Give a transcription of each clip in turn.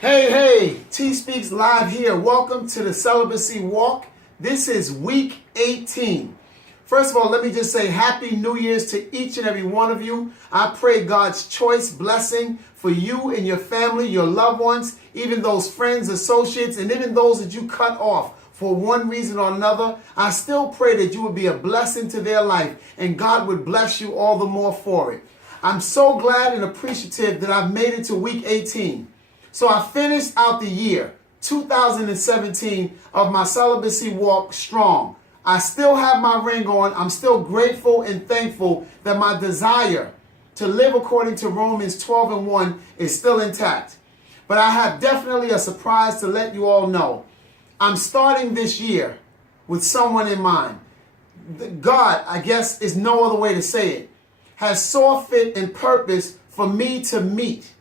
Hey, TSpeaksLive here. Welcome to the Celibacy Walk. This is week 18. First of all, let me just say Happy New Year's to each and every one of you. I pray God's choice blessing for you and your family, your loved ones, even those friends, associates, and even those that you cut off for one reason or another. I still pray that you would be a blessing to their life and God would bless you all the more for it. I'm so glad and appreciative that I've made it to week 18. So I finished out the year 2017 of my celibacy walk strong. I still have my ring on. I'm still grateful and thankful that my desire to live according to Romans 12:1 is still intact. But I have definitely a surprise to let you all know. I'm starting this year with someone in mind. God, I guess is no other way to say it, has saw fit and purpose for me to meet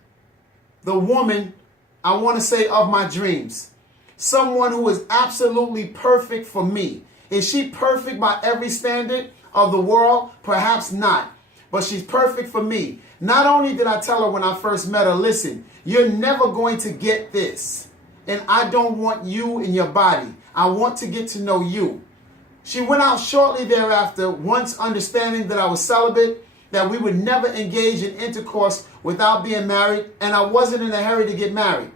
the woman, I want to say, of my dreams. Someone who is absolutely perfect for me. Is she perfect by every standard of the world? Perhaps not. But she's perfect for me. Not only did I tell her when I first met her, listen, you're never going to get this. And I don't want you in your body. I want to get to know you. She went out shortly thereafter, once understanding that I was celibate, that we would never engage in intercourse without being married, and I wasn't in a hurry to get married.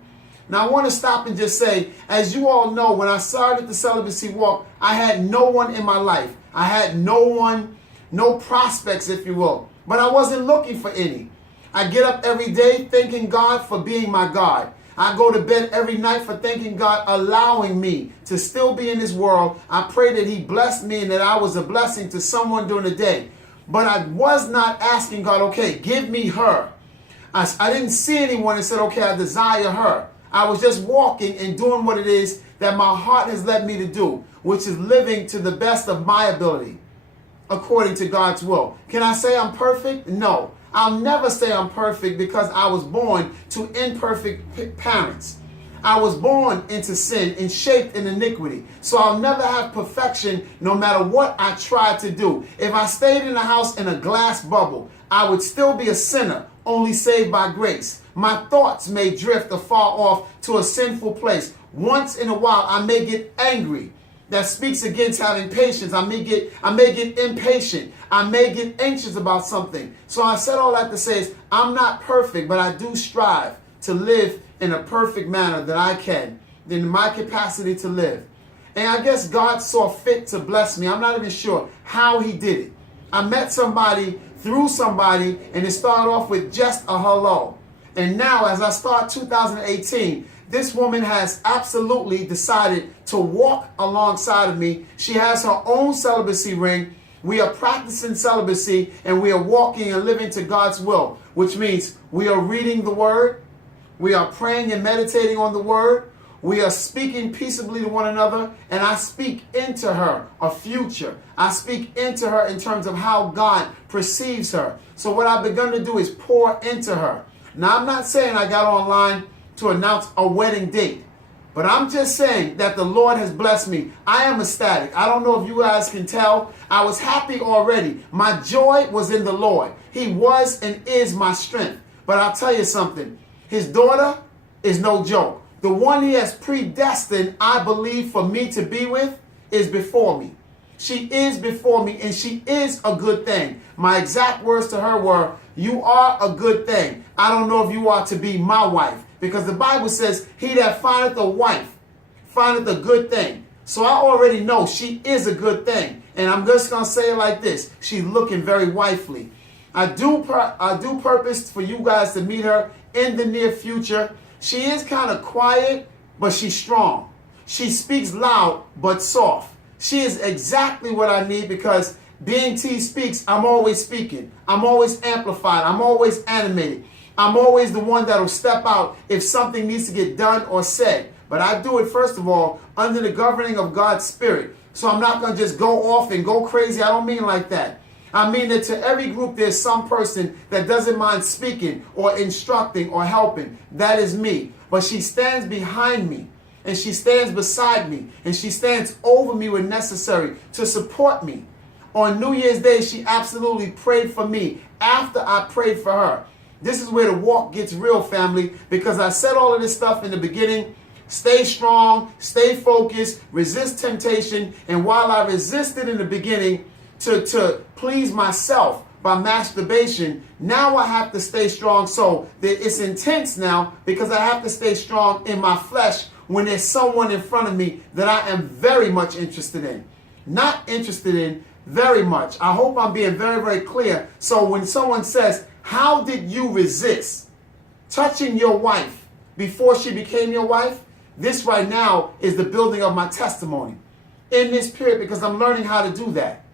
Now, I want to stop and just say, as you all know, when I started the Celibacy Walk, I had no one in my life. I had no prospects, if you will, but I wasn't looking for any. I get up every day thanking God for being my God. I go to bed every night for thanking God, allowing me to still be in this world. I pray that He blessed me and that I was a blessing to someone during the day. But I was not asking God, okay, give me her. I didn't see anyone and said, okay, I desire her. I was just walking and doing what it is that my heart has led me to do, which is living to the best of my ability, according to God's will. Can I say I'm perfect? No. I'll never say I'm perfect because I was born to imperfect parents. I was born into sin and shaped in iniquity. So I'll never have perfection no matter what I try to do. If I stayed in a house in a glass bubble, I would still be a sinner, only saved by grace. My thoughts may drift afar off to a sinful place. Once in a while, I may get angry. That speaks against having patience. I may get impatient. I may get anxious about something. So I said all that to say is I'm not perfect, but I do strive to live in a perfect manner that I can, in my capacity to live. And I guess God saw fit to bless me. I'm not even sure how He did it. I met somebody through somebody, and it started off with just a hello. And now, as I start 2018, this woman has absolutely decided to walk alongside of me. She has her own celibacy ring. We are practicing celibacy, and we are walking and living to God's will, which means we are reading the Word. We are praying and meditating on the Word. We are speaking peaceably to one another, and I speak into her a future. I speak into her in terms of how God perceives her. So what I've begun to do is pour into her. Now, I'm not saying I got online to announce a wedding date, but I'm just saying that the Lord has blessed me. I am ecstatic. I don't know if you guys can tell. I was happy already. My joy was in the Lord. He was and is my strength. But I'll tell you something. His daughter is no joke. The one He has predestined, I believe, for me to be with is before me. She is before me, and she is a good thing. My exact words to her were, you are a good thing. I don't know if you are to be my wife, because the Bible says, he that findeth a wife findeth a good thing. So I already know she is a good thing. And I'm just going to say it like this. She's looking very wifely. I do purpose for you guys to meet her in the near future. She is kind of quiet, but she's strong. She speaks loud, but soft. She is exactly what I need, because being T Speaks, I'm always speaking. I'm always amplified. I'm always animated. I'm always the one that will step out if something needs to get done or said. But I do it, first of all, under the governing of God's Spirit. So I'm not going to just go off and go crazy. I don't mean like that. I mean that to every group, there's some person that doesn't mind speaking or instructing or helping. That is me. But she stands behind me, and she stands beside me, and she stands over me when necessary to support me. On New Year's Day, she absolutely prayed for me after I prayed for her. This is where the walk gets real, family, because I said all of this stuff in the beginning. Stay strong, stay focused, resist temptation. And while I resisted in the beginning to please myself by masturbation, now I have to stay strong. So that it's intense now because I have to stay strong in my flesh when there's someone in front of me that I am very much interested in. Not interested in, very much. I hope I'm being very, very clear. So when someone says, how did you resist touching your wife before she became your wife? This right now is the building of my testimony in this period because I'm learning how to do that.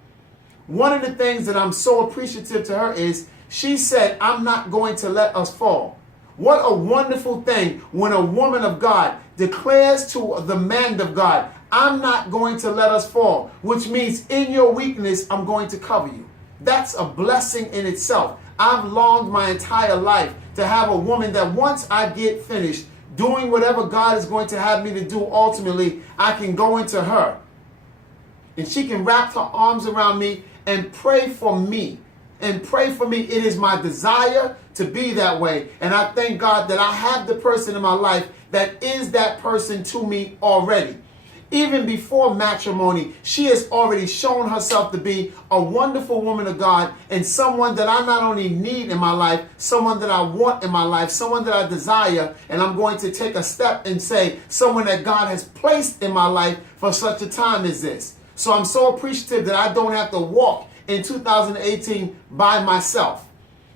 One of the things that I'm so appreciative to her is she said, I'm not going to let us fall. What a wonderful thing when a woman of God declares to the man of God, I'm not going to let us fall, which means in your weakness, I'm going to cover you. That's a blessing in itself. I've longed my entire life to have a woman that once I get finished doing whatever God is going to have me to do, ultimately, I can go into her and she can wrap her arms around me and pray for me. And pray for me. It is my desire to be that way. And I thank God that I have the person in my life that is that person to me already. Even before matrimony, she has already shown herself to be a wonderful woman of God and someone that I not only need in my life, someone that I want in my life, someone that I desire, and I'm going to take a step and say, someone that God has placed in my life for such a time as this. So I'm so appreciative that I don't have to walk in 2018 by myself.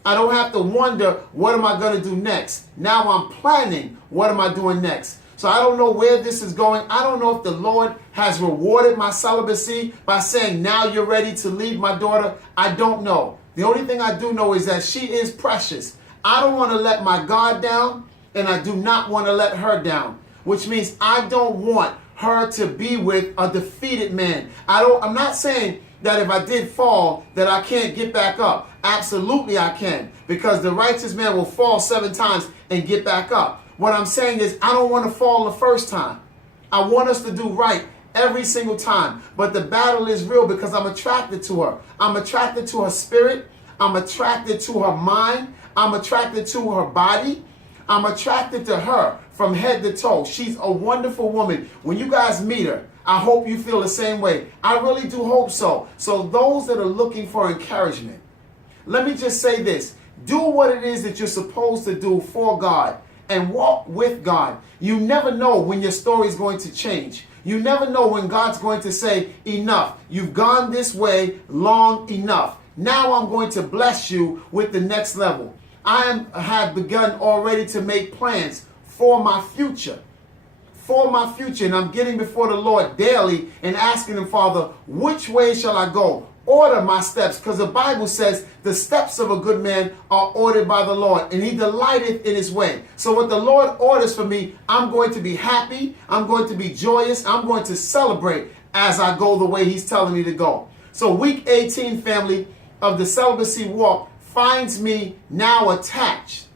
I don't have to wonder, what am I going to do next? Now I'm planning, what am I doing next? So I don't know where this is going. I don't know if the Lord has rewarded my celibacy by saying, now you're ready to leave my daughter. I don't know. The only thing I do know is that she is precious. I don't want to let my God down, and I do not want to let her down, which means I don't want her to be with a defeated man. I'm not saying that if I did fall, that I can't get back up. Absolutely I can, because the righteous man will fall 7 times and get back up. What I'm saying is I don't want to fall the first time. I want us to do right every single time. But the battle is real because I'm attracted to her. I'm attracted to her spirit. I'm attracted to her mind. I'm attracted to her body. I'm attracted to her from head to toe. She's a wonderful woman. When you guys meet her, I hope you feel the same way. I really do hope so. So those that are looking for encouragement, let me just say this. Do what it is that you're supposed to do for God and walk with God. You never know when your story is going to change. You never know when God's going to say, enough. You've gone this way long enough. Now I'm going to bless you with the next level. I have begun already to make plans for my future. For my future. And I'm getting before the Lord daily and asking him, Father, which way shall I go? Order my steps, because the Bible says the steps of a good man are ordered by the Lord, and he delighteth in his way. So what the Lord orders for me, I'm going to be happy, I'm going to be joyous, I'm going to celebrate as I go the way he's telling me to go. So week 18, family, of the Celibacy Walk finds me now attached